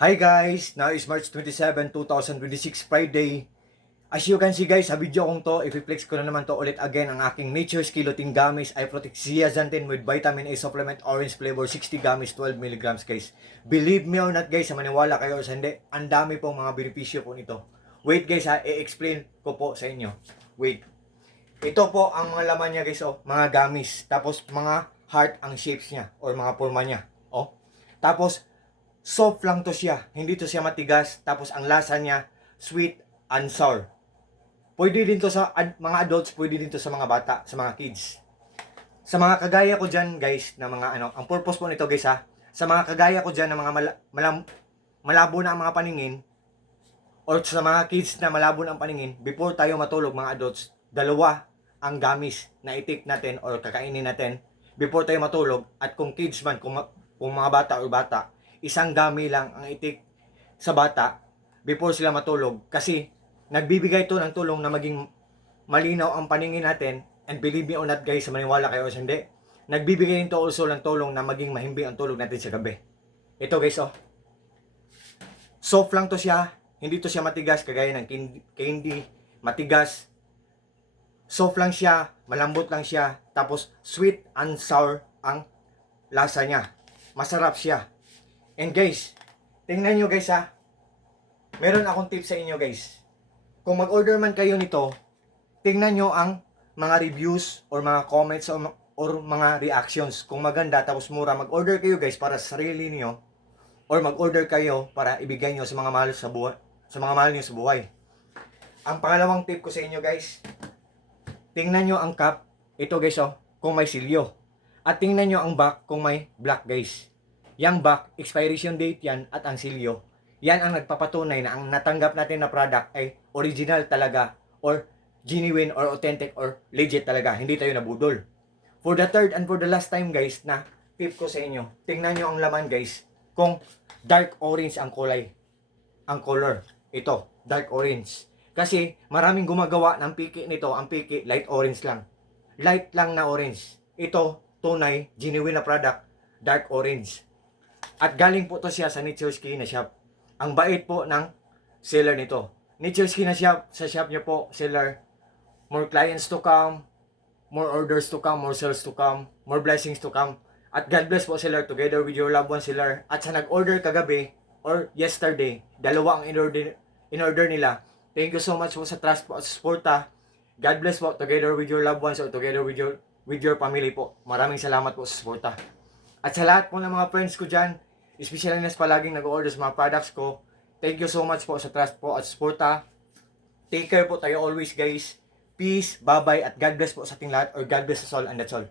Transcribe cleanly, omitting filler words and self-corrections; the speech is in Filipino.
Hi guys! Now is March 27, 2026, Friday. As you can see guys, sa video kong to, i-flex ko na naman to ulit again ang aking Nature's Kilotin Gummies iProtect Zeaxanthin with Vitamin A Supplement Orange Flavor 60 Gummies 12 mg guys. Believe me or not guys, sa maniwala kayo o sa hindi, ang dami pong mga benepisyo po nito. Wait guys ha, i-explain ko po sa inyo. Wait. Ito po ang mga laman niya guys, oh, mga gummies. Tapos mga heart ang shapes niya or mga forma niya. Oh. Tapos soft lang to siya, hindi to siya matigas. Tapos ang lasa niya, sweet and sour. Pwede din to sa mga adults, pwede din to sa mga bata, sa mga kids. Sa mga kagaya ko dyan guys, na mga ang purpose po nito guys ha, sa mga kagaya ko dyan na mga malabo na ang mga paningin, or sa mga kids na malabo na ang paningin, before tayo matulog mga adults, dalawa ang gamis na itik natin or kakainin natin before tayo matulog. At kung kids man, kung mga bata o bata, isang gami lang ang itik sa bata before sila matulog, kasi nagbibigay to ng tulong na maging malinaw ang paningin natin. And believe me or not guys, sa maniwala kayo o hindi, nagbibigay nito also ng tulong na maging mahimbing ang tulog natin sa gabi. Ito guys, oh, soft lang to siya, hindi to siya matigas kagaya ng candy, matigas. Soft lang siya, malambot lang siya, tapos sweet and sour ang lasa niya. Masarap siya. And guys, tingnan nyo guys ha, meron akong tip sa inyo guys. Kung mag-order man kayo nito, tingnan nyo ang mga reviews or mga comments or mga reactions. Kung maganda tapos mura, mag-order kayo guys para sa sarili niyo, or mag-order kayo para ibigay nyo sa mga mahal sa buhay, sa mga mahal niyo sa buhay. Ang pangalawang tip ko sa inyo guys, tingnan nyo ang cap. Ito guys, oh, kung may silyo. At tingnan nyo ang back kung may black guys. Yang back, expiration date yan, at ang silyo, yan ang nagpapatunay na ang natanggap natin na product ay original talaga, or genuine, or authentic, or legit talaga. Hindi tayo nabudol. For the third and for the last time guys, na tip ko sa inyo, tingnan nyo ang laman guys, kung dark orange ang kulay, ang color. Ito, dark orange. Kasi maraming gumagawa ng piki nito, ang piki light orange lang. Light lang na orange. Ito, tunay, genuine na product, dark orange. At galing po to siya sa Nature's Skin na shop. Ang bait po ng seller nito. Nature's Skin na shop, sa shop niyo po, seller, more clients to come, more orders to come, more sales to come, more blessings to come. At God bless po seller, together with your loved one seller. At sa nag-order kagabi or yesterday, dalawa ang in-order nila. Thank you so much po sa trust po at suporta. God bless po, together with your loved ones or together with your family po. Maraming salamat po sa suporta. At sa lahat po ng mga friends ko dyan, especially na palaging nag-order sa mga products ko, thank you so much po sa trust po at suporta. Take care po tayo always guys. Peace, bye-bye, at God bless po sa ating lahat, or God bless us all, and that's all.